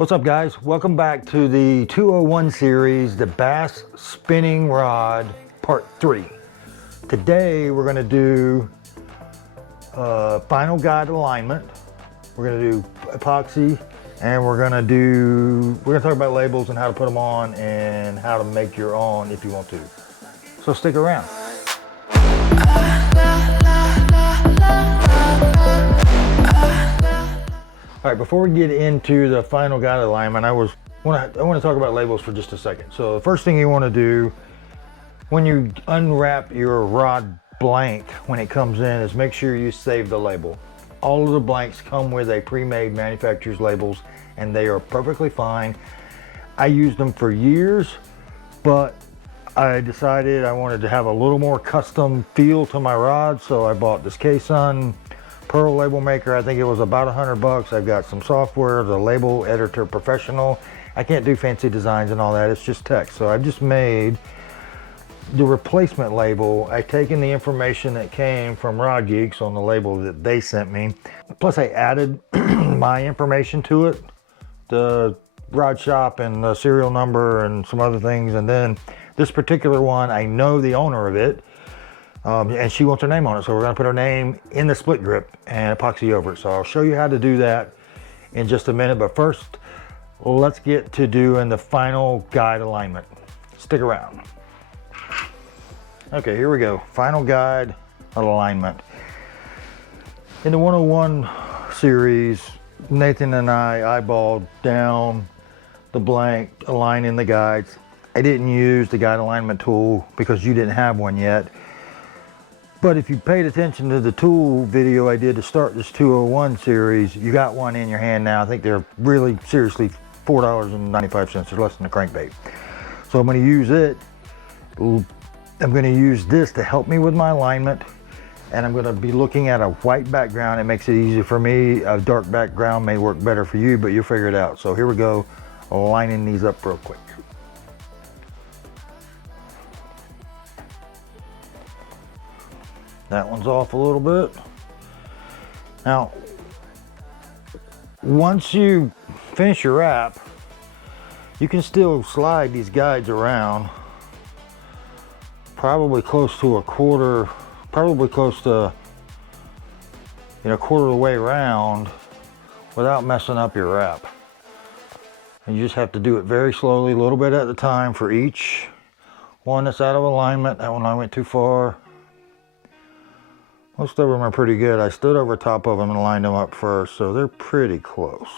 What's up, guys? Welcome back to the 201 series, the Bass Spinning Rod Part 3. Today we're going to do final guide alignment. We're going to do epoxy, and we're going to talk about labels and how to put them on and how to make your own if you want to. So stick around. All right, before we get into the final guide alignment, I want to talk about labels for just a second. So the first thing you want to do when you unwrap your rod blank when it comes in is make sure you save the label. All of the blanks come with a pre-made manufacturer's labels, and they are perfectly fine. I used them for years, but I decided I wanted to have a little more custom feel to my rod, so I bought this K-Sun Pearl label maker. I think it was about $100. I've got some software, the Label Editor Professional. I can't do fancy designs and all that, it's just text. So I've just made the replacement label. I've taken the information that came from Rod Geeks on the label that they sent me, plus I added my information to it, the rod shop and the serial number and some other things. And then this particular one, I know the owner of it, and she wants her name on it, so we're going to put her name in the split grip and epoxy over it. So I'll show you how to do that in just a minute, but first let's get to doing the final guide alignment. Stick around. Okay, here we go. Final guide alignment. In the 101 series, Nathan and I eyeballed down the blank, aligning the guides. I didn't use the guide alignment tool because you didn't have one yet. But if you paid attention to the tool video I did to start this 201 series, you got one in your hand now. I think they're really, seriously, $4.95. They're less than a crankbait. So I'm going to use it. I'm going to use this to help me with my alignment. And I'm going to be looking at a white background. It makes it easy for me. A dark background may work better for you, but you'll figure it out. So here we go, lining these up real quick. That one's off a little bit. Now, once you finish your wrap, you can still slide these guides around probably close to a quarter, probably close to a quarter of the way around without messing up your wrap. And you just have to do it very slowly, a little bit at a time for each one that's out of alignment. That one I went too far. Most of them are pretty good. I stood over top of them and lined them up first, so they're pretty close.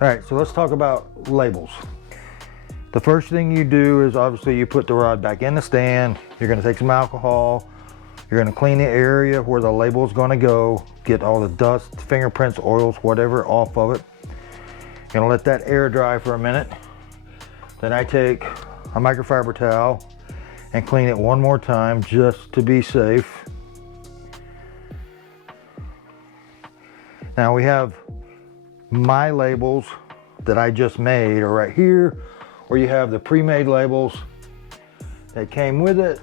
All right, so let's talk about labels. The first thing you do is obviously you put the rod back in the stand. You're gonna take some alcohol. You're gonna clean the area where the label is gonna go, get all the dust, fingerprints, oils, whatever off of it. You're gonna let that air dry for a minute. Then I take a microfiber towel and clean it one more time just to be safe. Now we have my labels that I just made are right here, or you have the pre-made labels that came with it,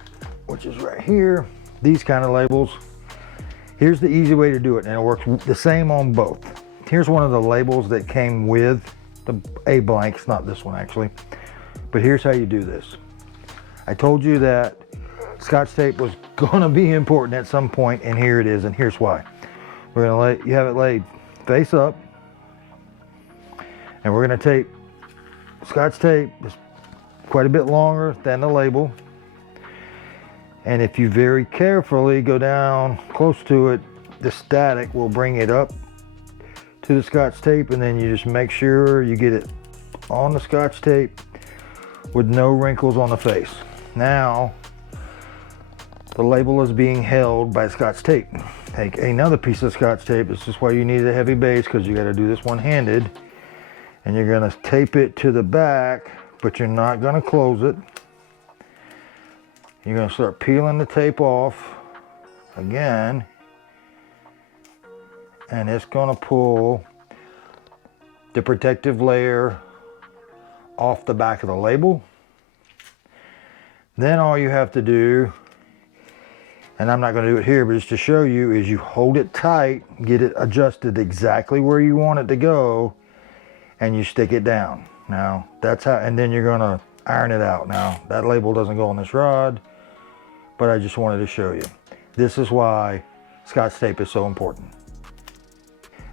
which is right here. These kind of labels. Here's the easy way to do it, and it works the same on both. Here's one of the labels that came with the A blanks, not this one actually, but here's how you do this. I told you that Scotch tape was gonna be important at some point, and here it is, and here's why. We're gonna you have it laid face up, and we're gonna tape Scotch tape is quite a bit longer than the label. And if you very carefully go down close to it, the static will bring it up to the Scotch tape, and then you just make sure you get it on the Scotch tape with no wrinkles on the face. Now, the label is being held by Scotch tape. Take another piece of Scotch tape. This is why you need a heavy base, because you got to do this one-handed. And you're going to tape it to the back, but you're not going to close it. You're going to start peeling the tape off again, and it's going to pull the protective layer off the back of the label. Then all you have to do, and I'm not going to do it here, but just to show you, is you hold it tight, get it adjusted exactly where you want it to go, and you stick it down. Now, that's how, and then you're going to iron it out. Now, that label doesn't go on this rod, but I just wanted to show you. This is why Scotch tape is so important.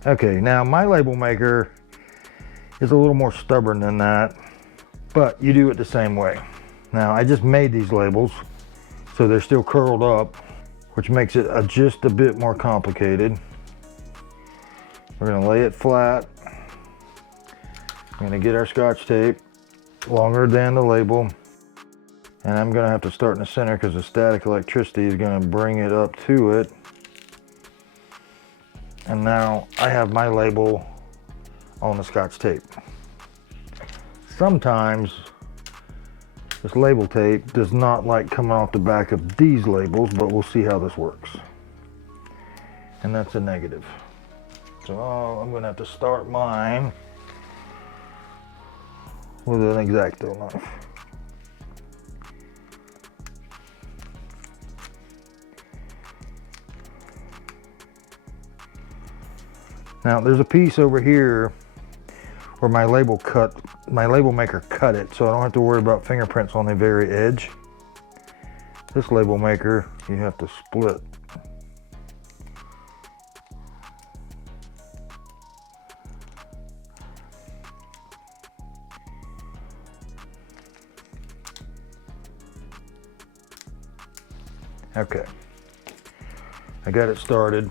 Okay, now my label maker is a little more stubborn than that, but you do it the same way. Now, I just made these labels, so they're still curled up, which makes it just a bit more complicated. We're gonna lay it flat. I'm gonna get our Scotch tape, longer than the label, and I'm gonna have to start in the center because the static electricity is gonna bring it up to it. And now I have my label on the Scotch tape. Sometimes this label tape does not like coming off the back of these labels, but we'll see how this works. And that's a negative. So I'm gonna have to start mine with an X-Acto knife. Now there's a piece over here where my label maker cut it, so I don't have to worry about fingerprints on the very edge. This label maker, you have to split. Okay, I got it started.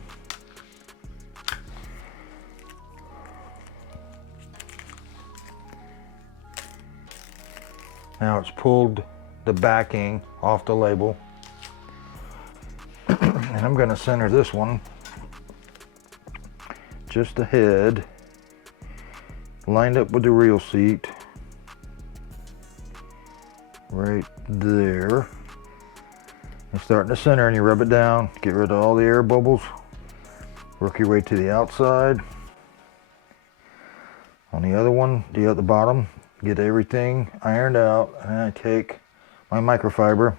Now it's pulled the backing off the label. And I'm going to center this one just ahead, lined up with the reel seat, right there. And start in the center and you rub it down, get rid of all the air bubbles, work your way to the outside. On the other one, at the bottom, get everything ironed out, and I take my microfiber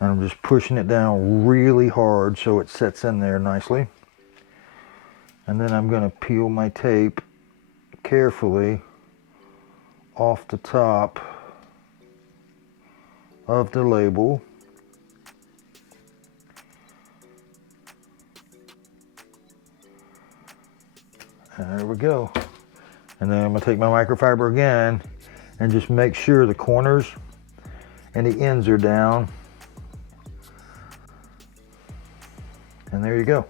and I'm just pushing it down really hard so it sets in there nicely. And then I'm going to peel my tape carefully off the top of the label. And there we go. And then I'm going to take my microfiber again and just make sure the corners and the ends are down. And there you go.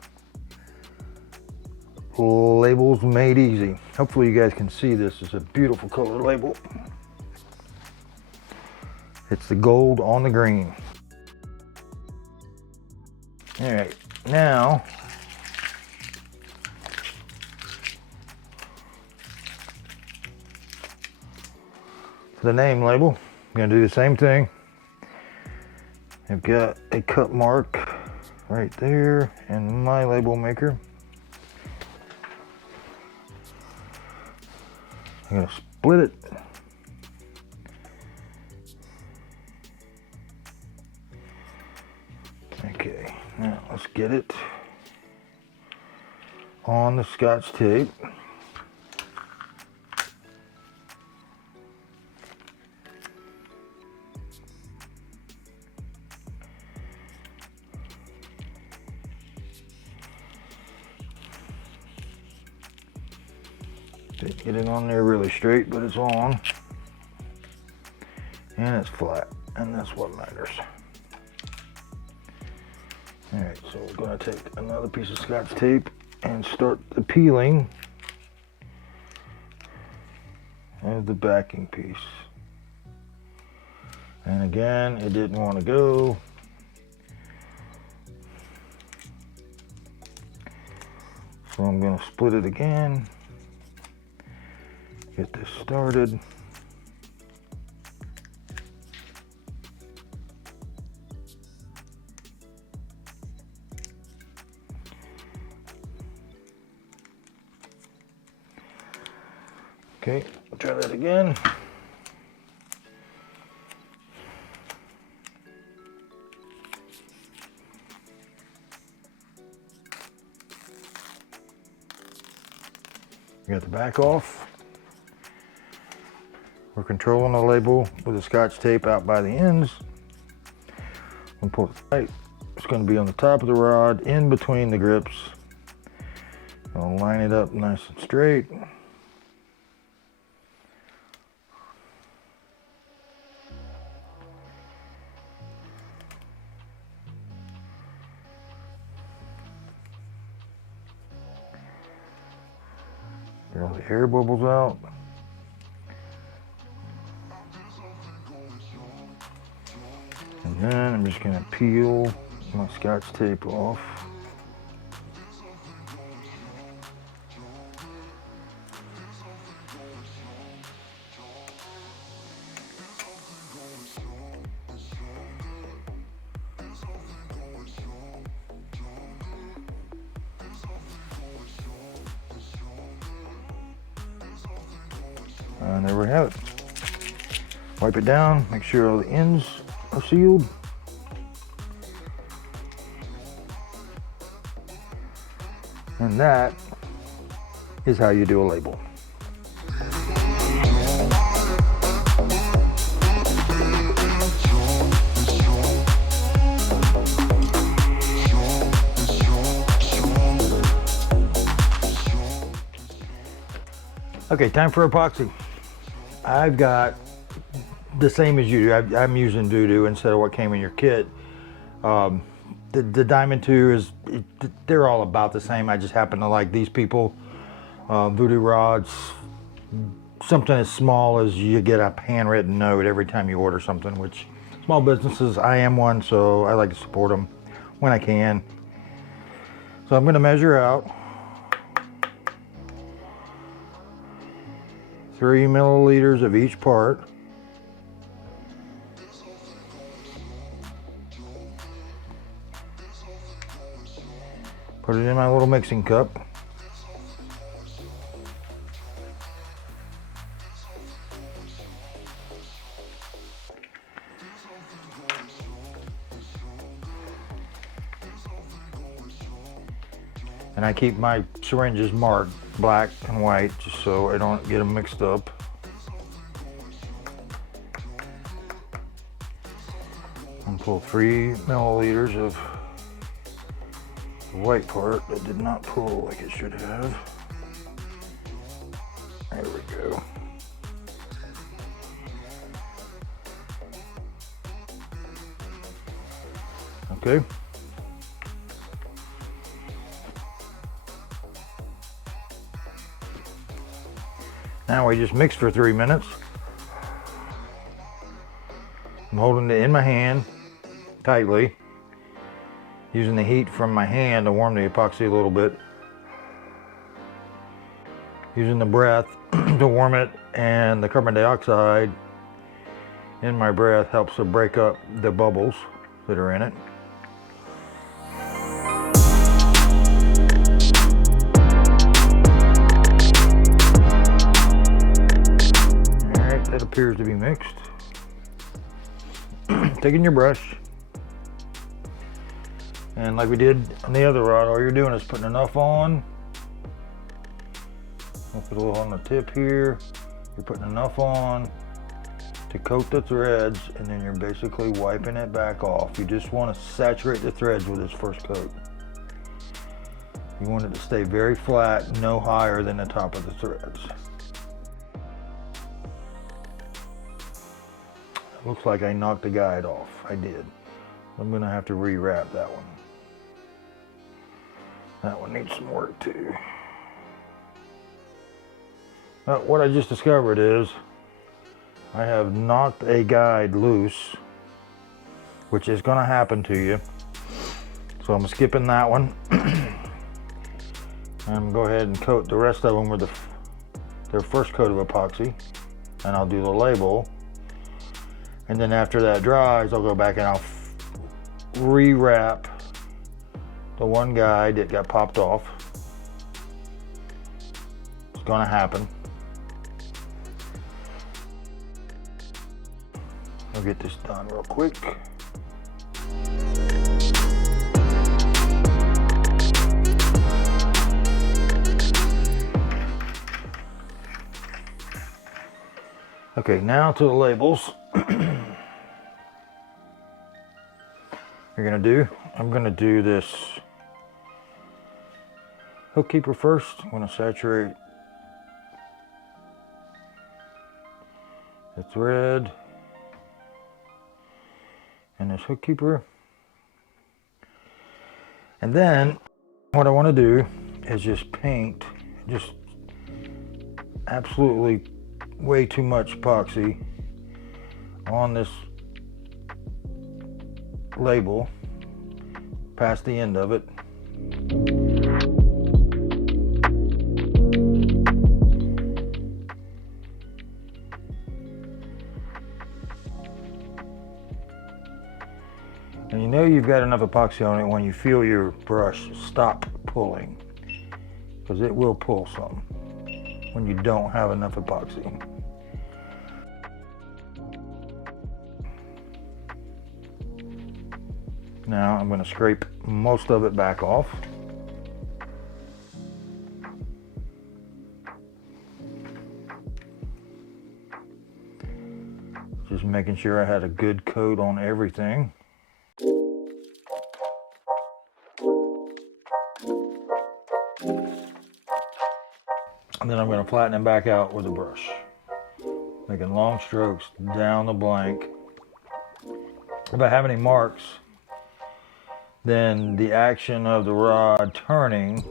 Labels made easy. Hopefully you guys can see this. It's a beautiful color label. It's the gold on the green. All right, now the name label, I'm going to do the same thing. I've got a cut mark right there in my label maker. I'm going to split it. Okay, now let's get it on the Scotch tape. Didn't get it on there really straight, but it's on. And it's flat, and that's what matters. All right, so we're gonna take another piece of Scotch tape and start the peeling of the backing piece. And again, it didn't want to go. So I'm gonna split it again. Get this started. Okay, I'll try that again. We got the back off. We're controlling the label with the Scotch tape out by the ends. I'm pull it tight. It's going to be on the top of the rod, in between the grips. I'll line it up nice and straight. Get all the air bubbles out. And then I'm just going to peel my Scotch tape off. And there we have it. Wipe it down, make sure all the ends are sealed. And that is how you do a label. Okay, time for epoxy. I've got the same as you do. I'm using Voodoo instead of what came in your kit. The Diamond 2 is, they're all about the same. I just happen to like these people. Voodoo rods, something as small as you get a handwritten note every time you order something, which small businesses, I am one, so I like to support them when I can. So I'm going to measure out 3 milliliters of each part. Put it in my little mixing cup. And I keep my syringes marked black and white just so I don't get them mixed up. And pull 3 milliliters of the white part that did not pull like it should have. There we go. Okay. Now we just mix for 3 minutes. I'm holding it in my hand tightly, using the heat from my hand to warm the epoxy a little bit. Using the breath to warm it, and the carbon dioxide in my breath helps to break up the bubbles that are in it. Alright, that appears to be mixed. Taking your brush, and like we did on the other rod, all you're doing is putting enough on. I'll put a little on the tip here. You're putting enough on to coat the threads, and then you're basically wiping it back off. You just want to saturate the threads with this first coat. You want it to stay very flat, no higher than the top of the threads. Looks like I knocked the guide off. I did. I'm gonna have to rewrap that one. That one needs some work too. What I just discovered is I have knocked a guide loose, which is gonna happen to you. So I'm skipping that one. I'm gonna go ahead and coat the rest of them with their first coat of epoxy, and I'll do the label. And then after that dries, I'll go back and I'll rewrap the one guide that got popped off. It's gonna happen. I'll get this done real quick. Okay, now to the labels. You're gonna do, I'm gonna do this hook keeper first. I'm gonna saturate the thread and this hook keeper. And then what I want to do is just paint just absolutely way too much epoxy on this label past the end of it. And you know you've got enough epoxy on it when you feel your brush stop pulling, because it will pull some when you don't have enough epoxy. Now I'm going to scrape most of it back off. Just making sure I had a good coat on everything. And then I'm going to flatten it back out with a brush, making long strokes down the blank. If I have any marks, then the action of the rod turning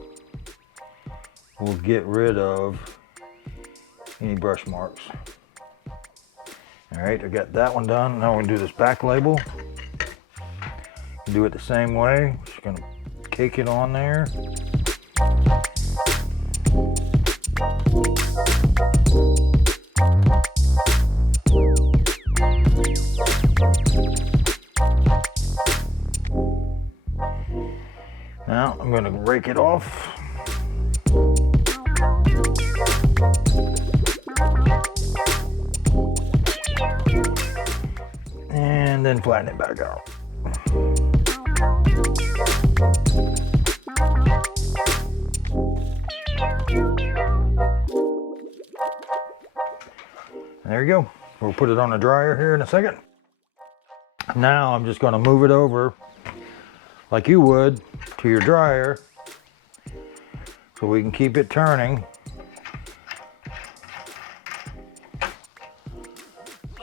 will get rid of any brush marks. All right, I got that one done. Now we're gonna do this back label. Do it the same way. Just gonna cake it on there. Now I'm going to rake it off. And then flatten it back out. There you go. We'll put it on the dryer here in a second. Now I'm just going to move it over like you would to your dryer so we can keep it turning.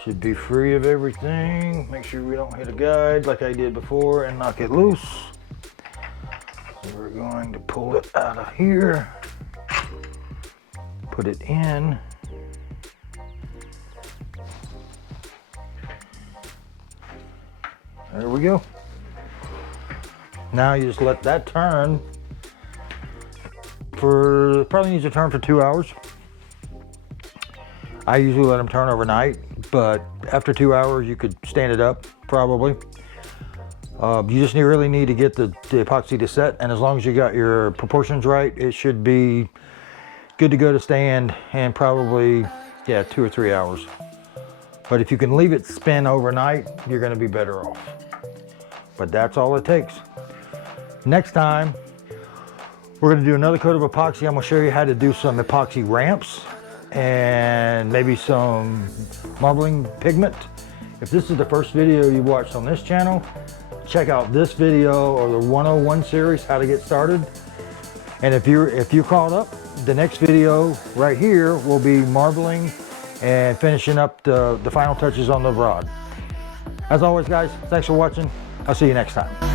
Should be free of everything. Make sure we don't hit a guide like I did before and knock it loose. So we're going to pull it out of here, put it in. There we go. Now you just let that turn for, probably needs to turn for 2 hours. I usually let them turn overnight, but after 2 hours you could stand it up probably. You just really need to get the epoxy to set, and as long as you got your proportions right, it should be good to go to stand in probably, yeah, 2 or 3 hours. But if you can leave it spin overnight, you're gonna be better off. But that's all it takes. Next time, we're gonna do another coat of epoxy. I'm gonna show you how to do some epoxy ramps and maybe some marbling pigment. If this is the first video you watched on this channel, check out this video or the 101 series, how to get started. And if you're caught up, the next video right here will be marbling and finishing up the final touches on the rod. As always, guys, thanks for watching. I'll see you next time.